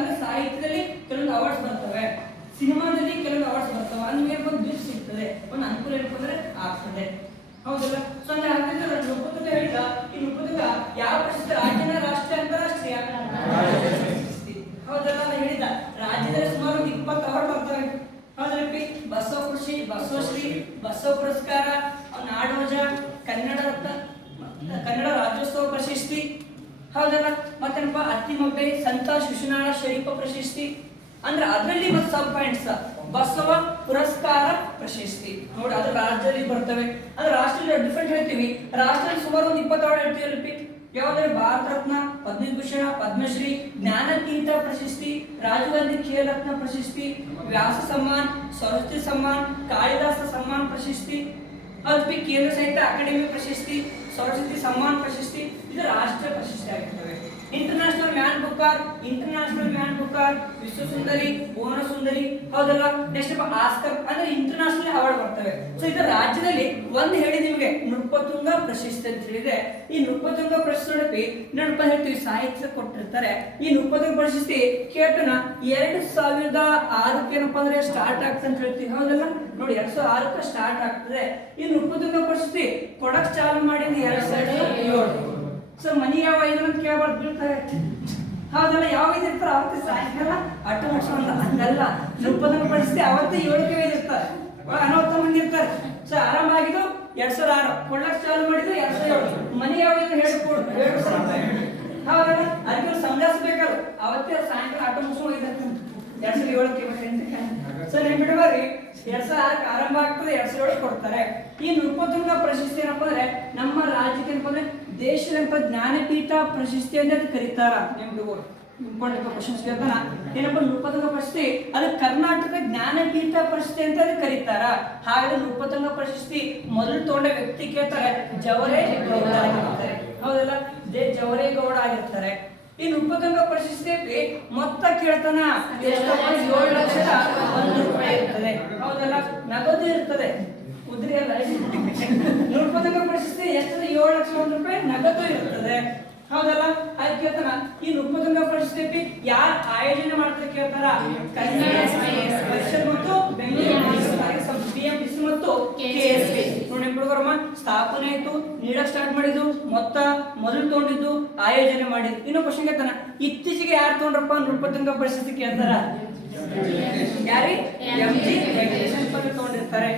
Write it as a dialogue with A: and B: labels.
A: ಅಂದ್ರೆ ಸಾಹಿತ್ಯದಲ್ಲಿ ಕೆಲವೊಂದು ಅವಾರ್ಡ್ಸ್ ಬರ್ತವೆ. ಸಿನಿಮಾದಲ್ಲಿ ಕೆಲವೊಂದು ಅವಾರ್ಡ್ಸ್ ಬರ್ತವೆ. ಅಂದ್ಮೇಲೆ ಒಂದು ದುಡ್ಡು ಸಿಗ್ತದೆ. ಒಂದು ಅನುಕೂಲ ಏನಪ್ಪಂದ್ರೆ ಆಗ್ತದೆ. ಹೌದಲ್ಲ? ಸೊ ಅಂದ್ರೆ ಅದರಿಂದ ನಾನು ಹೇಳಿದ, ಈ ನೃಪತುಂಗ ಯಾವ ಪ್ರಶಸ್ತಿ? ರಾಜ್ಯನ ರಾಷ್ಟ್ರ ಅಂತಾರಾಷ್ಟ್ರೀಯ. ಹೌದಲ್ಲ? ನಾನು ಹೇಳಿದ ರಾಜ್ಯದಲ್ಲಿ ಸುಮಾರು ಒಂದು ಇಪ್ಪತ್ತು ಅವಾರ್ಡ್ ಬರ್ತವೆ. ಪಿ? ಬಸವ ಕೃಷಿ ಬಸವಶ್ರೀ ಬಸವ ಪುರಸ್ಕಾರ, ನಾಡೋಜ ಕನ್ನಡ ಕನ್ನಡ ರಾಜ್ಯೋತ್ಸವ ಪ್ರಶಸ್ತಿ ಹೌದಲ್ಲ? ಮತ್ತೇನಪ್ಪ? ಅತ್ತಿಮಬ್ಬೆ ಸಂತ ಶಿಶುನಾಳ ಶರೀಫ, ಪ್ರಶಸ್ತಿ. ಅಂದ್ರೆ ಅದರಲ್ಲಿ ಮತ್ತೆ ಸಬ್ ಪಾಯಿಂಟ್ಸ್ ಬಸವ, ಪುರಸ್ಕಾರ, ಪ್ರಶಸ್ತಿ. ನೋಡಿ ಅದು ರಾಜ್ಯದಲ್ಲಿ ಬರ್ತವೆ. ಅಂದ್ರೆ ರಾಷ್ಟ್ರದಲ್ಲಿ ಡಿಫ್ರೆಂಟ್ ಹೇಳ್ತೀವಿ. ರಾಷ್ಟ್ರದಲ್ಲಿ ಸುಮಾರು ಒಂದು ಇಪ್ಪತ್ತಾರು ಹೇಳ್ತೀವಿ ಯಾವ್ದಾದ್ರೆ ಭಾರತ ರತ್ನ ಪದ್ಮಭೂಷಣ ಪದ್ಮಶ್ರೀ, ಜ್ಞಾನಪೀಠ ಪ್ರಶಸ್ತಿ, ರಾಜೀವ್ ಗಾಂಧಿ ಖೇಲ್ ರತ್ನ ಪ್ರಶಸ್ತಿ, ವ್ಯಾಸ ಸಮ್ಮಾನ್ ಸರಸ್ವತಿ ಸಮ್ಮಾನ್, ಕಾಳಿದಾಸ ಸಮ್ಮಾನ್ ಪ್ರಶಸ್ತಿ. ಅದಕ್ಕೆ ಕೇಂದ್ರ ಸಾಹಿತ್ಯ ಅಕಾಡೆಮಿ ಪ್ರಶಸ್ತಿ. ಸರಸ್ವತಿ ಸಮ್ಮಾನ್ ಪ್ರಶಸ್ತಿ ಇದು ರಾಷ್ಟ್ರ ಪ್ರಶಸ್ತಿ ಆಗಿರ್ತವೆ. International Man Booker international Man Booker ವಿಶ್ವ ಸುಂದರಿ ಭುವನ ಸುಂದರಿ ಹೌದಲ್ಲ ನೆಕ್ಸ್ಟ್ ಆಸ್ಕರ್ ಅಂದ್ರೆ ಇಂಟರ್ನ್ಯಾಷನಲ್ ಅವಾರ್ಡ್ ಬರ್ತವೆ. ಸೊ ಇದು ರಾಜ್ಯದಲ್ಲಿ ಒಂದು ಹೇಳಿ ನಿಮಗೆ, ನೃಪತುಂಗ ಪ್ರಶಸ್ತಿ ಅಂತ ಹೇಳಿದ್ರೆ, ಈ ನೃಪತುಂಗ ಪ್ರಶಸ್ತಿ ನೋಡಿ ನೆನಪ ಹೇಳ್ತೀವಿ, ಸಾಹಿತ್ಯ ಕೊಟ್ಟಿರ್ತಾರೆ. ಈ ನೃಪತುಂಗ ಪ್ರಶಸ್ತಿ ಕೇಟನ ಎರಡು ಸಾವಿರದ ಆರಕ್ಕೆ ಏನಪ್ಪಾ ಅಂದ್ರೆ ಸ್ಟಾರ್ಟ್ ಆಗ್ತದೆ ಅಂತ ಹೇಳ್ತೀವಿ ಹೌದಲ್ಲ ನೋಡಿ, ಎರಡ್ ಸಾವಿರದ ಆರಕ್ಕೆ ಸ್ಟಾರ್ಟ್ ಆಗ್ತದೆ. ಈ ನೃಪತುಂಗ ಪ್ರಶಸ್ತಿ ಕೊಡಕ್ ಚಾಲು ಮಾಡಿದ ಎರಡ್ ಸಾವಿರದ ಏಳು. ಸೊ ಮನಿ ಯಾವ ಐದು ಅಂತ ಬೀಳ್ತಾರೆ ಹೌದಲ್ಲ ಯಾವ ಇದು ಇರ್ತಾರೆ ಅವತ್ತೇ ಸಾಯಂಕಾಲ ಅಟ್ಟ ಮುಗಿಸ್ಕೊಂಡ ಹಂಗಲ್ಲ. ನೃಪದನ್ನು ಪಡಿಸಿದೆ ಅವತ್ತೇ ಏಳು ಐದು ಇರ್ತಾರೆ ಅನವತ್ತ ಮಂದಿ ಇರ್ತಾರೆ. ಸೊ ಆರಂಭ ಆಗಿದ್ದು ಎರಡ್ ಸಾವಿರ ಆರು. ಕೊಡ್ಲಕ್ ಚಾಲು ಮಾಡಿದ್ದು ಎರಡ್ ಸಾವಿರ ಏಳು. ಮನೆ ಯಾವ ಐದು ಹೇಳ್ಕೊಡು ಹೇಳು ಹೌದಲ್ಲ, ಅದಕ್ಕೆ ಸಂದಾಸ ಅವತ್ತೇ ಸಾಯಂಕಾಲ ಆಟೋ ಮುಗಿಸ್ಕೊಂಡು ಹೋಗಿರ್ತೀನಿ ಎರಡ್ ಏಳು ಏಳಕ್ಕೆ ಸೊ ನೆನ್ಪಿಡ್ಬಾರಿ ಎರಡ್ ಸಾವಿರದ ಆರಕ್ಕೆ ಆರಂಭ ಆಗ್ತದೆ, ಎರಡ್ ಸಾವಿರ ಕೊಡ್ತಾರೆ. ಈ ನೃಪತುಂಗ ಪ್ರಶಸ್ತಿ ಏನಪ್ಪ ಅಂದ್ರೆ, ನಮ್ಮ ರಾಜ್ಯಕ್ಕೆ ಏನಪ್ಪ ಅಂದ್ರೆ ದೇಶದ ಜ್ಞಾನಪೀಠ ಪ್ರಶಸ್ತಿ ಅಂತ ಕರೀತಾರ ನೆನ್ಪಿಡ್ಬೋದು ಇಂಪಾರ್ಟೆಂಟ್ ಕ್ವಶನ್ಸ್ ಕೇಳ್ತಾನ. ಏನಪ್ಪ ನೃಪತುಂಗ ಪ್ರಶಸ್ತಿ, ಅದು ಕರ್ನಾಟಕ ಜ್ಞಾನಪೀಠ ಪ್ರಶಸ್ತಿ ಅಂತ ಕರೀತಾರ. ಹಾಗಾದ್ರೆ ನೃಪತುಂಗ ಪ್ರಶಸ್ತಿ ಮೊದಲು ತಗೊಂಡ ವ್ಯಕ್ತಿ ಕೇಳ್ತಾರೆ, ಜವರೇ ಗೌಡ ಆಗಿರ್ತಾರೆ. ಹೌದಲ್ಲ? ಜೆ ಜವರೇಗೌಡ ಆಗಿರ್ತಾರೆ. ಈ ನೃಪತುಂಗ ಪ್ರಶಸ್ತಿ ಮೊತ್ತ ಕೇಳ್ತಾನ. ಏಳು ಲಕ್ಷದ ಒಂದು ರೂಪಾಯಿ ಇರ್ತದೆ. ಹೌದಲ್ಲ ನಗದು ಇರ್ತದೆ. ಕುದುರೆ ಅಲ್ಲ ನೃಪತುಂಗ ಪ್ರಶಸ್ತಿ ಎಷ್ಟು ಏಳು ಲಕ್ಷ ಒಂದು ರೂಪಾಯಿ ನಗದು ಇರ್ತದೆ. ಹೌದಲ್ಲ? ಅದ್ ಕೇಳ್ತಾನ? ಈ ನೃಪತುಂಗ ಪ್ರಶಸ್ತಿ ಯಾರು ಆಯೋಜನೆ ಮಾಡ್ತಾರೆ ಕೇಳ್ತಾರ? ಕನ್ನಡ ಮತ್ತು ಬೆಂಗಳೂರು ಮತ್ತು ಕೆಎಸ್ಪಿ ನೋಡಿ ಹುಡುಗರಮ್ಮ ಸ್ಥಾಪನೆ ಆಯ್ತು. ನೀಡಕ್ ಸ್ಟಾರ್ಟ್ ಮಾಡಿದ್ದು. ಮೊತ್ತ ಮೊದಲು ತಗೊಂಡಿದ್ದು. ಆಯೋಜನೆ ಮಾಡಿದ್ದು. ಇನ್ನೂ ಕ್ವಶನ್ ಕೇಳ್ತಾನ? ಇತ್ತೀಚೆಗೆ ಯಾರು ತಗೊಂಡ್ರಪ್ಪ ನೃಪತುಂಗ ಪ್ರಶಸ್ತಿ ಕೇಳ್ತಾರ? ಯಾರಿ ಎಂ ಜಿ ತಗೊಂಡಿರ್ತಾರೆ?